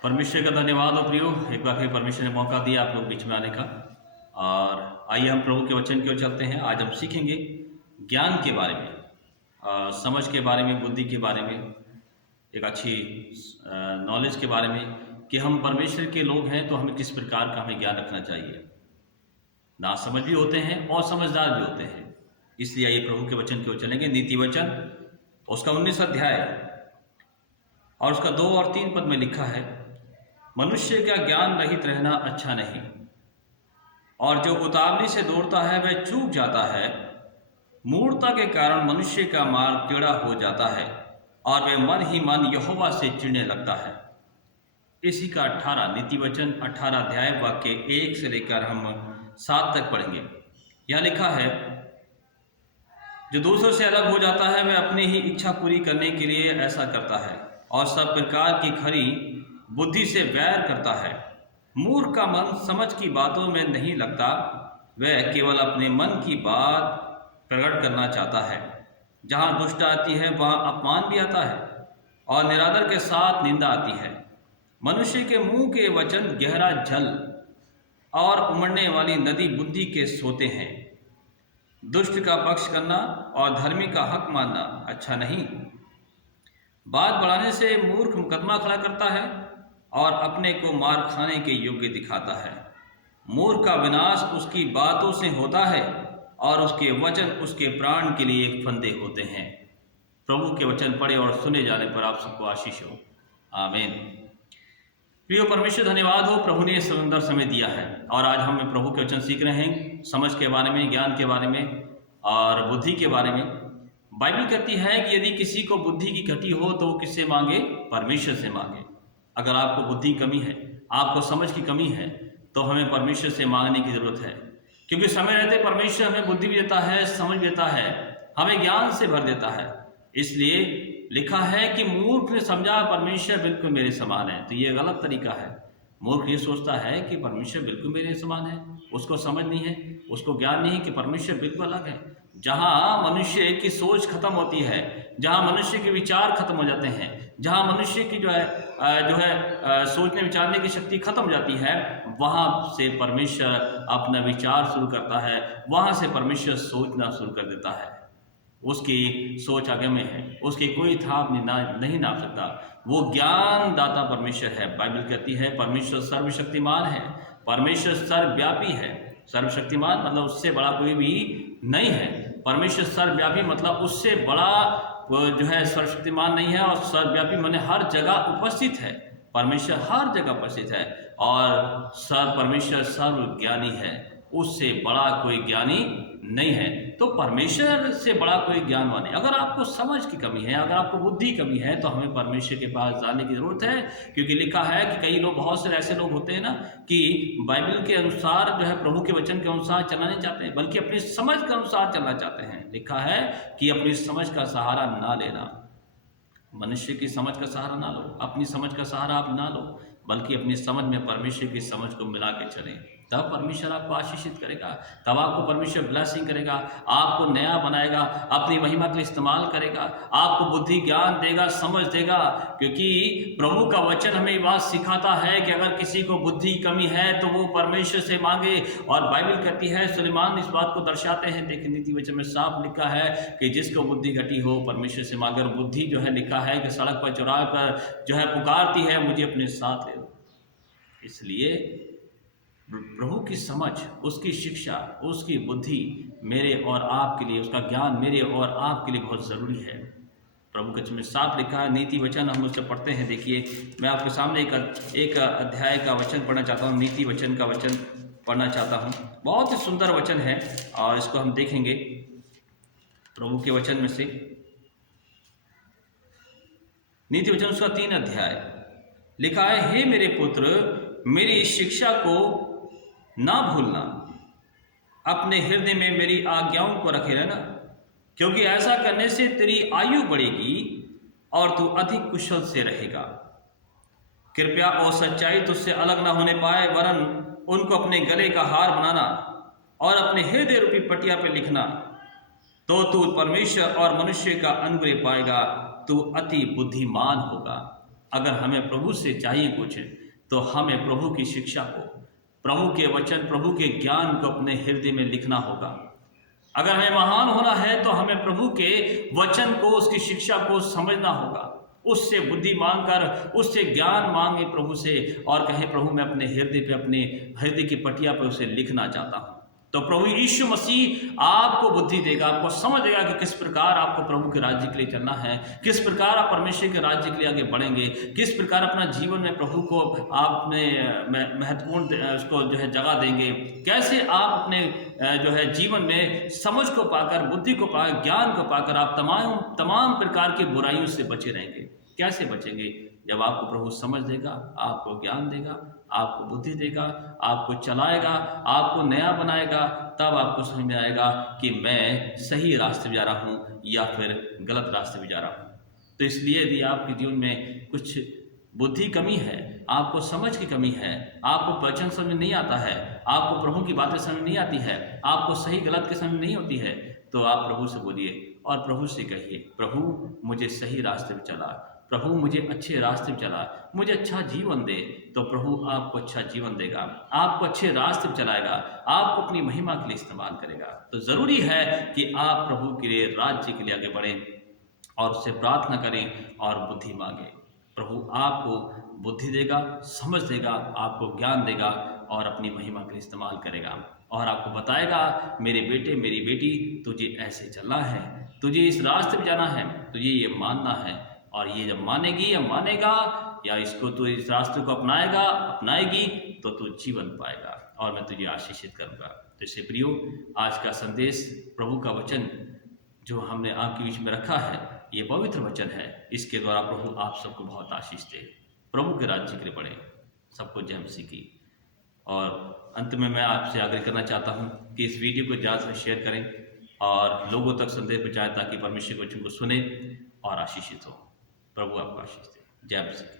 परमेश्वर का धन्यवाद हो प्रियो। एक बार फिर परमेश्वर ने मौका दिया आप लोग बीच में आने का। और आइए हम प्रभु के वचन की ओर चलते हैं। आज हम सीखेंगे ज्ञान के बारे में, समझ के बारे में, बुद्धि के बारे में, एक अच्छी नॉलेज के बारे में कि हम परमेश्वर के लोग हैं तो हमें किस प्रकार का हमें ज्ञान रखना चाहिए। ना समझ भी होते हैं और समझदार भी होते हैं। इसलिए आइए प्रभु के वचन की ओर चलेंगे। नीति वचन उसका 19 अध्याय और उसका 2 और 3 पद में लिखा है, मनुष्य का ज्ञान रहित रहना अच्छा नहीं, और जो उतावली से दौड़ता है वह चूक जाता है। मूढ़ता के कारण मनुष्य का मार्ग टेढ़ा हो जाता है और वह मन ही मन यहोवा से चिढ़ने लगता है। इसी का 18 नीति वचन 18 अध्याय वाक्य 1 से लेकर हम 7 तक पढ़ेंगे। यहाँ लिखा है, जो दूसरों से अलग हो जाता है वह अपनी ही इच्छा पूरी करने के लिए ऐसा करता है और सब प्रकार की खरी बुद्धि से वैर करता है। मूर्ख का मन समझ की बातों में नहीं लगता, वह केवल अपने मन की बात प्रकट करना चाहता है। जहाँ दुष्ट आती है वहाँ अपमान भी आता है और निरादर के साथ निंदा आती है। मनुष्य के मुंह के वचन गहरा जल और उमड़ने वाली नदी बुद्धि के सोते हैं। दुष्ट का पक्ष करना और धर्मी का हक मानना अच्छा नहीं। बात बढ़ाने से मूर्ख मुकदमा खड़ा करता है और अपने को मार खाने के योग्य दिखाता है। मूर्ख का विनाश उसकी बातों से होता है और उसके वचन उसके प्राण के लिए फंदे होते हैं। प्रभु के वचन पढ़े और सुने जाने पर आप सबको आशीष हो। आमीन। प्रिय परमेश्वर, धन्यवाद हो, प्रभु ने सुंदर समय दिया है और आज हम प्रभु के वचन सीख रहे हैं, समझ के बारे में, ज्ञान के बारे में और बुद्धि के बारे में। बाइबल कहती है कि यदि किसी को बुद्धि की घटी हो तो वो किससे मांगे? परमेश्वर से मांगे। अगर आपको बुद्धि की कमी है, आपको समझ की कमी है, तो हमें परमेश्वर से मांगने की जरूरत है, क्योंकि समय रहते परमेश्वर हमें बुद्धि भी देता है, समझ देता है, हमें ज्ञान से भर देता है। इसलिए लिखा है कि मूर्ख ने समझा परमेश्वर बिल्कुल मेरे समान है, तो ये गलत तरीका है। मूर्ख ये सोचता है कि परमेश्वर बिल्कुल मेरे समान है, उसको समझ नहीं है, उसको ज्ञान नहीं कि परमेश्वर बिल्कुल अलग है। जहाँ मनुष्य की सोच खत्म होती है, जहाँ मनुष्य के विचार खत्म हो जाते हैं, जहाँ मनुष्य की जो है सोचने विचारने की शक्ति खत्म हो जाती है, वहाँ से परमेश्वर अपना विचार शुरू करता है, वहाँ से परमेश्वर सोचना शुरू कर देता है। उसकी सोच आगे में है, उसकी कोई थाप नहीं नाप सकता। वो ज्ञान दाता परमेश्वर है। बाइबल कहती है परमेश्वर सर्वशक्तिमान है, परमेश्वर सर्वव्यापी है। सर्वशक्तिमान मतलब उससे बड़ा कोई भी नहीं है। परमेश्वर सर्वव्यापी मतलब उससे बड़ा जो है सर्वशक्तिमान नहीं है, और सर्वव्यापी माने हर जगह उपस्थित है। परमेश्वर हर जगह उपस्थित है और परमेश्वर सर्वज्ञानी है, उससे बड़ा कोई ज्ञानी नहीं है। तो परमेश्वर से बड़ा कोई ज्ञानवान है। अगर आपको समझ की कमी है, अगर आपको बुद्धि की कमी है, तो हमें परमेश्वर के पास जाने की जरूरत है, क्योंकि लिखा है कि कई लोग, बहुत से ऐसे लोग होते हैं ना कि बाइबल के अनुसार जो है, प्रभु के वचन के अनुसार चलना नहीं चाहते, बल्कि अपनी समझ के अनुसार चलना चाहते हैं। लिखा है कि अपनी समझ का सहारा ना लेना, मनुष्य की समझ का सहारा ना लो, अपनी समझ का सहारा आप ना लो, बल्कि अपनी समझ में परमेश्वर की समझ को मिला के चलें। तब परमेश्वर आपको आशीषित करेगा, तब आपको परमेश्वर ब्लेसिंग करेगा, आपको नया बनाएगा, अपनी महिमा के लिए इस्तेमाल करेगा, आपको बुद्धि ज्ञान देगा, समझ देगा। क्योंकि प्रभु का वचन हमें ये बात सिखाता है कि अगर किसी को बुद्धि की कमी है तो वो परमेश्वर से मांगे। और बाइबल कहती है, सुलेमान इस बात को दर्शाते हैं, देखिए नीति वचन में साफ लिखा है कि जिसको बुद्धि घटी हो परमेश्वर से मांगे। और बुद्धि जो है, लिखा है कि सड़क पर चौराहे पर जो है पुकारती है, मुझे अपने साथ ले लो। इसलिए प्रभु की समझ, उसकी शिक्षा, उसकी बुद्धि मेरे और आपके लिए, उसका ज्ञान मेरे और आपके लिए बहुत ज़रूरी है। प्रभु के वचन में साफ लिखा है, नीति वचन हम उससे पढ़ते हैं। देखिए, मैं आपके सामने एक अध्याय का वचन पढ़ना चाहता हूँ, नीति वचन का वचन पढ़ना चाहता हूँ। बहुत ही सुंदर वचन है और इसको हम देखेंगे प्रभु के वचन में से। नीति वचन उसका 3 अध्याय लिखा है, हे मेरे पुत्र, मेरी शिक्षा को ना भूलना, अपने हृदय में मेरी आज्ञाओं को रखे रहना, क्योंकि ऐसा करने से तेरी आयु बढ़ेगी और तू अधिक कुशल से रहेगा। कृपया और सच्चाई तुझसे अलग ना होने पाए, वरन उनको अपने गले का हार बनाना और अपने हृदय रूपी पटिया पर लिखना, तो तू परमेश्वर और मनुष्य का अनुग्रह पाएगा, तू अति बुद्धिमान होगा। अगर हमें प्रभु से चाहिए कुछ, तो हमें प्रभु की शिक्षा को, प्रभु के वचन, प्रभु के ज्ञान को अपने हृदय में लिखना होगा। अगर हमें महान होना है तो हमें प्रभु के वचन को, उसकी शिक्षा को समझना होगा। उससे बुद्धि मांगकर, उससे ज्ञान मांगे प्रभु से, और कहें प्रभु मैं अपने हृदय पे, अपने हृदय की पटिया पर उसे लिखना चाहता हूँ। तो प्रभु यीशु मसीह आपको बुद्धि देगा, आपको समझ देगा कि किस प्रकार आपको प्रभु के राज्य के लिए चलना है, किस प्रकार आप परमेश्वर के राज्य के लिए आगे बढ़ेंगे, किस प्रकार अपना जीवन में प्रभु को आपने महत्वपूर्ण उसको जो है जगह देंगे, कैसे आप अपने जो है जीवन में समझ को पाकर, बुद्धि को पाकर, ज्ञान को पाकर आप तमाम प्रकार की बुराइयों से बचे रहेंगे। कैसे बचेंगे? जब आपको प्रभु समझ देगा, आपको ज्ञान देगा, आपको बुद्धि देगा, आपको चलाएगा, आपको नया बनाएगा, तब आपको समझ में आएगा कि मैं सही रास्ते पे जा रहा हूँ या फिर गलत रास्ते पे जा रहा हूँ। तो इसलिए यदि आपके जीवन में कुछ बुद्धि कमी है, आपको समझ की कमी है, आपको वचन समझ नहीं आता है, आपको प्रभु की बातें समझ नहीं आती है, आपको सही गलत की समझ नहीं होती है, तो आप प्रभु से बोलिए और प्रभु से कहिए, प्रभु मुझे सही रास्ते पे चला, प्रभु मुझे अच्छे रास्ते पे चला, मुझे अच्छा जीवन दे। तो प्रभु आपको अच्छा जीवन देगा, आपको अच्छे रास्ते पे चलाएगा, आपको अपनी महिमा के लिए इस्तेमाल करेगा। तो ज़रूरी है कि आप प्रभु के लिए, राज्य के लिए आगे बढ़ें और उससे प्रार्थना करें और बुद्धि मांगें। प्रभु आपको बुद्धि देगा, समझ देगा, आपको ज्ञान देगा और अपनी महिमा के लिए इस्तेमाल करेगा, और आपको बताएगा मेरे बेटे, मेरी बेटी, तुझे ऐसे चलना है, तुझे इस रास्ते पे जाना है, तुझे ये मानना है, और ये जब मानेगी या मानेगा, या इसको तू इस रास्ते को अपनाएगा, अपनाएगी, तो तू जीवन पाएगा और मैं तुझे आशीषित करूँगा। तो इससे प्रियो, आज का संदेश, प्रभु का वचन जो हमने आपके बीच में रखा है, ये पवित्र वचन है। इसके द्वारा प्रभु आप सबको बहुत आशीष दे, प्रभु के राज्य के लिए बढ़े, सबको जय मसीह की। और अंत में मैं आपसे आग्रह करना चाहता हूँ कि इस वीडियो को ज़्यादा से शेयर करें और लोगों तक संदेश पहुँचाएं, ताकि परमेश्वर के वचन को सुने और आशीषित हो। प्रभु आपको आशीष दे। जय मसीह।